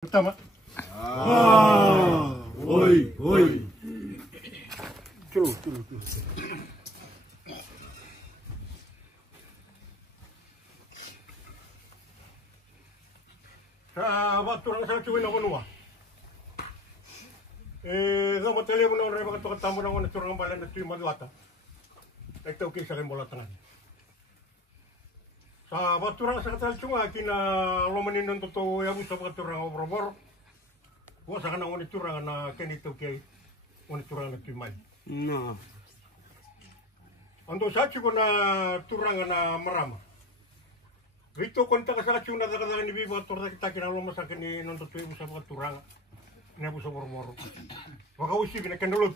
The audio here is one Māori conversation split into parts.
Pertama. Oi, oi. Culu. Sa waktu orang sa cuy na kunua. Sama telepon orang reba kato katamu na wana curang balan na cuy madlata. Ito okay sa bola tangan. Sa waktu orang sa katal cunga kina lomanin ng totoo yabu sa waktu orang obrobor. Wa sa kana wana curang na kenito kay wana curang na cuy mai. No. Ando sa cuy na curang na marama. Rito konta ka sa kacuna daga ni bibo torda kita kina lo masa kini non to ibu sa turang ina bu sa moro waka usi kina kendolot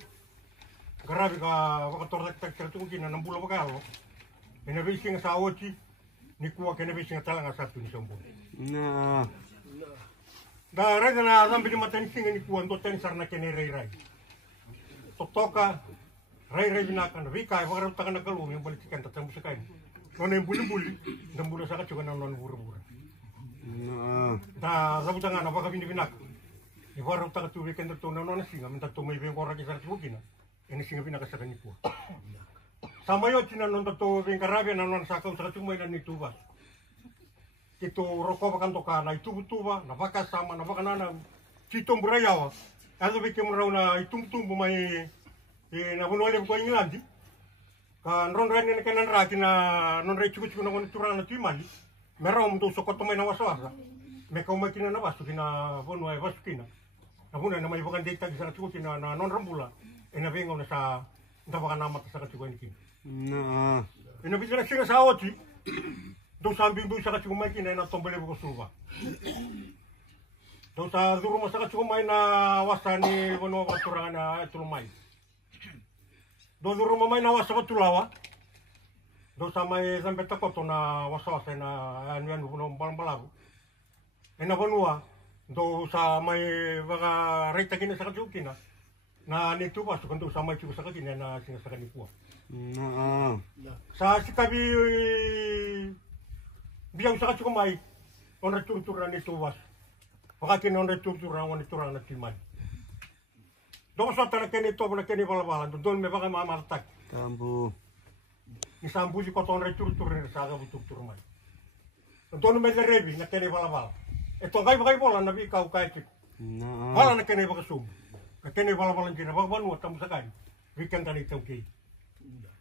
garabi ka waka torda kita kina tu kina nambulo bakalo ina bisi nga sa ochi ni kuwa kina bisi nga talanga sa tu ni sombo No. da rega na zambi ni matan singa ni kuwa ndo ten sarna kene rai totoka rai binakan vika waka rota kana galu yang balik kan tatambu sakai nona yang buli dambula saka juga non buru-buru. No. Da rabu tanga na baka bini binak. Ni waro taka tu weekend to nona singa minta to mai ben kora kisar tukina. Ini singa binak sa kani po. Sama yo tina non to ben karabia na non saka usaka tu mai na ni tuba. Kito roko bakan to kana itu tuba na baka sama na baka nana citom burayawa. Ado be kemura na itum mai na bunole ko ingilandi. Kan ron ren ni kanan raki na non re cukup na kon turang na timali merom to sokot may na waswasa me kau makina na wasu kina bono ay wasu kina abuna na may bagan data sa cukup na non rambula ina vengo na sa ndaba na mata sa cukup ni kina No. ina bitira sira sa oti do sambi bu sa cukup makina na tombele bu suba do sa duru mo sa cukup may na wasani bono ka turang na turmai do rumah main awas sama tulawa do samai sampai takoto na wasa na anu puno balang ena bonua do samai baga reta kina saka jukina na ni tu pas kan do samai cu saka kina na singa saka ni kuah No. sa sikabi biang saka cu mai on tur ni tu was pakati on turang na timai do sa tara kene to na kene bala don me baga mama tak Kambu. ni sambu si koton re tur sa ga butuk tur mai don me rebi na kene bala eto gai bola na bi kau kai tik No. bala na kene baga sum na kene bala jina baga banu tam sakai weekend tani tauki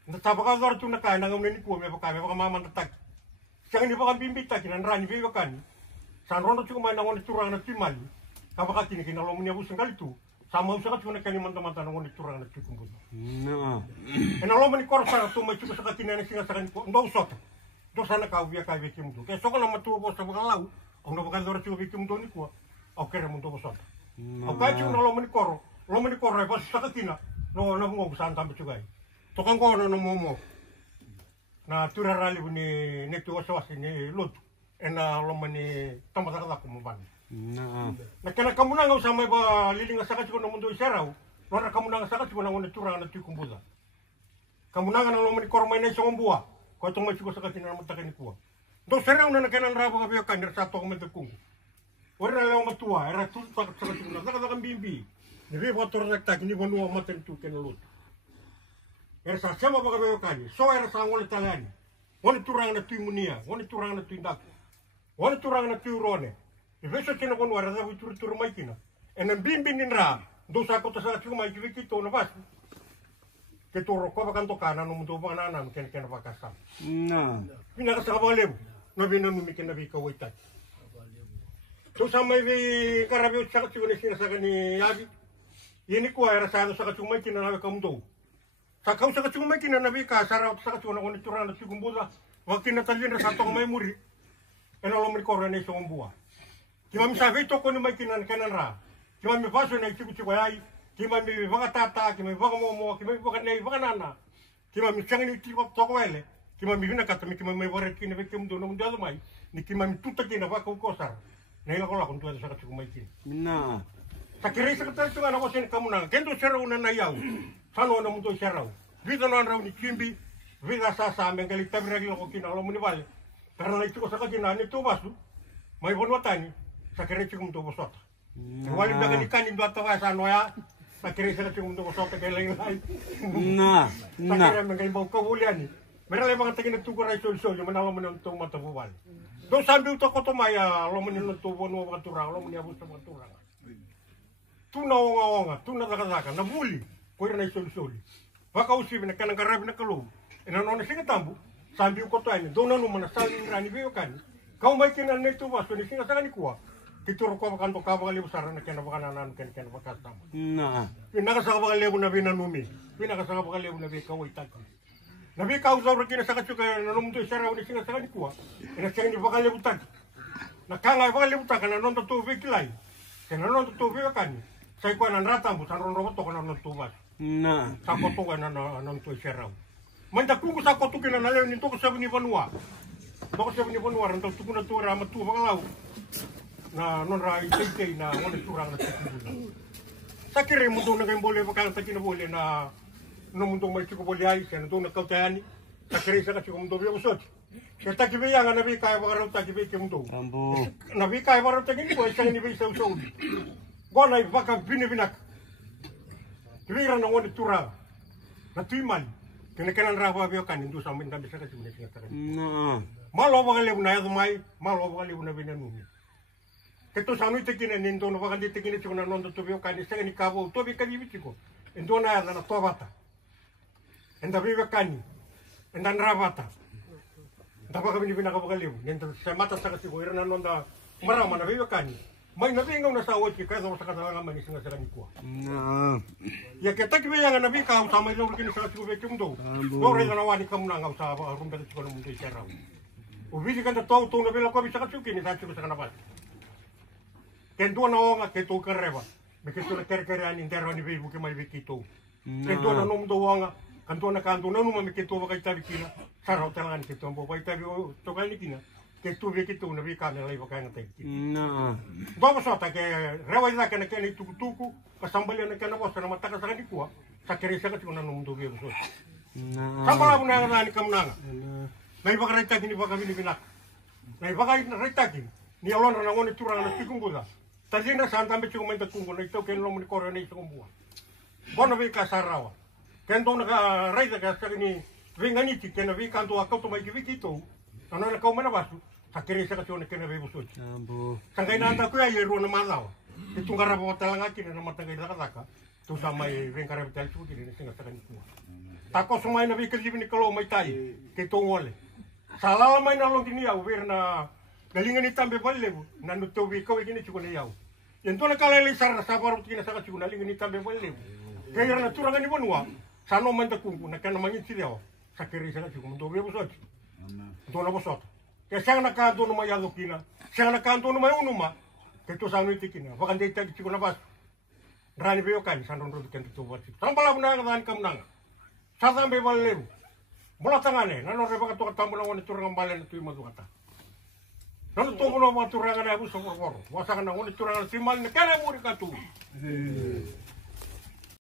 na tabaka zor tu na kai na ngam ni ko me baga mama tak jangan ni baga bimbi tak na rani bi bakan san rondo cu mai na ngone turang na timali kabaka kini kina lo munya busang kali tu sama usaka cuma kani manta ngone turang na cukup. No. Ena lo mani korsa tu mai cukup sakati na singa sakani ndo usaka. Do sana kau via kai vekim tu. Ke soko na matu bo sa bakalau. Ong no bakal dor cukup vekim tu ni ko. Au kere mun do bosota. Au kai cu lo mani koro. Lo mani koro e pas sakati na. No na mo busan tambe cukai. To kan ko no momo. Na tura rali buni netu waswas ni lot. Ena lo mani tambah tak mo ban. No. Na kana kamu nang sama ba lilinga saka cukup namun do isarau. Nora kamu nang saka cukup namun turang na cukup buza. Kamu nang lo mani kormai na song bua. Ko tong mai cukup saka tina mata kani kuwa. Do serau na kana rabo ka bio kan satu ko mete kung. Ora na lo matua era tu saka cukup na saka bimbi. Ni be motor na tak ni bonu mata tu ken lut. Era sa sama ba ka bio kan. So era sa ngol talani. Woni turang na tu munia, woni turang na tu ndak. Woni turang na tu rone. Iveso kena kono ara da tur mai kina. Enen bimbin ra. Do sa ko ta sa mai ki to na bas. Ke to ro ko bakan to kana no mundo bana na ken pakasa. No. Pina ka sa balem. No bina no mi ken na bi ka waita. To sa mai vi karabio sa ka ni sina sa ni yabi. Yeni ko era sa sa ka mai kina na ka mundo. Sa ka sa ka mai kina na bi ka sa ra sa ka na turang na sigumbuza. Wakin na talin ra sa to mai muri. Eno lo mi korre ne so mbua. Kima mi sabe to kono mai kinan kanan ra. Kima mi paso na chiku ai. Kima mi baga tata, kima mi baga momo, kima mi baga nei baga nana. Kima mi changi ni tiko to wele. Kima mi vina kata mi kima mi wore kina be kim do no mundial mai. Ni kima mi tuta kina ba ko kosar. Nei la kola kuntu sa chiku mai kin. No. Takire sa kata tunga na wasen kamuna. Kendo serau na na yau. Sano na mundo serau. Vita no anrau ni kimbi. Vita sa mengali tabira ko kina lo muni vale. Karena itu ko sa kina ni to basu. Mai bon watani. Sa kere chikum to bosota. Wali daga ni kanin do atawa sa noya. Sakiri sa kasi mundo ko sa kailan lain. Na. Sakiri mga ibang kahulian ni. Meron lang mga tagin nagtugo na sol-sol yung manalo mo ng itong matabuwal. Doon sabi ito ko tumaya, lo mo nila tubo no mga turang, lo mo niya sa mga turang. Tuna nga, tuna taka nabuli, kuya na sol-sol. Baka usibin na kanang karabi na kalong. Inano na singa tambo, sabi ko to ay, doon na naman na saling rani biyo kan. Kau may kinan na ito was, ni singa sa kanikuha. Kituro ko makanto ka mga libusara na kinabakananan kan bakasama. Na. Pinakasaka baka lebu na binanumi, pinakasaka baka lebu na bikaway tagi. Nabi kau sa ora kina saka chuka nanom to sara uni singa saka ni kuwa. Ina singa ni baka lebutan. Nakala baka lebutan kana non to vikilai. Kana non to vikan. Sai ko nan rata bu saron robot to kana non to mas. Na. Sa ko to kana non to sara. Manda ku sa ko to kina na lew ni to ko sa ni vanua. To ko sa ni vanua ran to ku na to ra ma tu baka lau. Na non ra itei na wala turang na tikuna. Sakire mo do na kay boleh baka ta kina boleh na no mundo mai chiko boleh ai sen do na kautani sakire sa chiko mundo bio sot kata ki beya na bi kai bagaro ta ki be ke mundo Tambo. na bi kai bagaro ta ki ko sa ni be sa so go na baka bini binak tira na woni tura na timan kena kenan rawa bio kan indu sa min ta bisa ka sini singa ta Na. malo bagale na ya mai malo bagale na binanu keto sa mi te kina nindo no bagandi te kina chiko na nondo to bio kan sa ni kabo to bi ka bi chiko endo na na to bata enda vive kani, enda nravata. Enda baka bini pinakabagaliw. Nenda sa mata sa kasi kuya na nonda marama na vive kani. May nabingaw na sa awat kaya sa katalangan man isang sa kanikuha. Na. Ya kita kiba yang nabi kau sama ilo kini sa kasi kuya kumdo. Dore na nawani kamu nangaw sa rumba sa kono mundo isaraw. Ubisi kan tahu tu nabi lako bisa kasi kini sa kasi sa kanabal. Kendo na nga keto kareba. Begitu na kere ani intero ni bibu ke mai begitu. Kendo na nomdo nga kanto na numa mikito ba kay tabi kina saraw talangan kito ang bopay tabi o tokal ni kina keto be kito na bi kana lay bakay ngate Na. baba sota ke reway na kana kani tuku kasambal na kana bosa na mataka sa kanikuha sa keresa ka tuna num do be so Na. sambala mo na ni kamnanga may baka rita kini baka bini binak may baka rita kini ni alon na ngone turang na tikumbuda tajina sa antambe chikumenta tungo na ito ken lo mo ni korone sa kumbuha bono be ka sarawa kendo na raida ka sa ni vinganiti kena vi kanto akau to mai kito ano na kau mana basu sakiri sa kasone kena be busoj Tambo. sangkai na anta ku ya yero na malaw itu ngara bo talanga kini na matangay lakataka tu sa mai vengkara bital chu kini singa sa kanito tako sumay na vi kerji ni kalo mai tai kito ngole salala mai na long kini au ver na galingan ni tambe balle na nuto vi ko kini chu ni yau yento na kalele sar sa parut kini sa chu na lingan ni tambe balle kaya na turangan ni bonua sano man ta kungku na kana mangin sidaw sakiri sa kasi kung dobe busot do na busot kaya siya na kanto no mayalo kina siya na kanto no mayunuma keto sa ano itikina bakan de tagi chiko na bas rani beyo kan sanon ro kan to wat tambala na kan kam nang sa tambe balem mula tangane nano re baka to tambo na woni turangan balen to imadu kata nano to mo no turangan na buso por wasa kana woni turangan simal na kana muri ka tu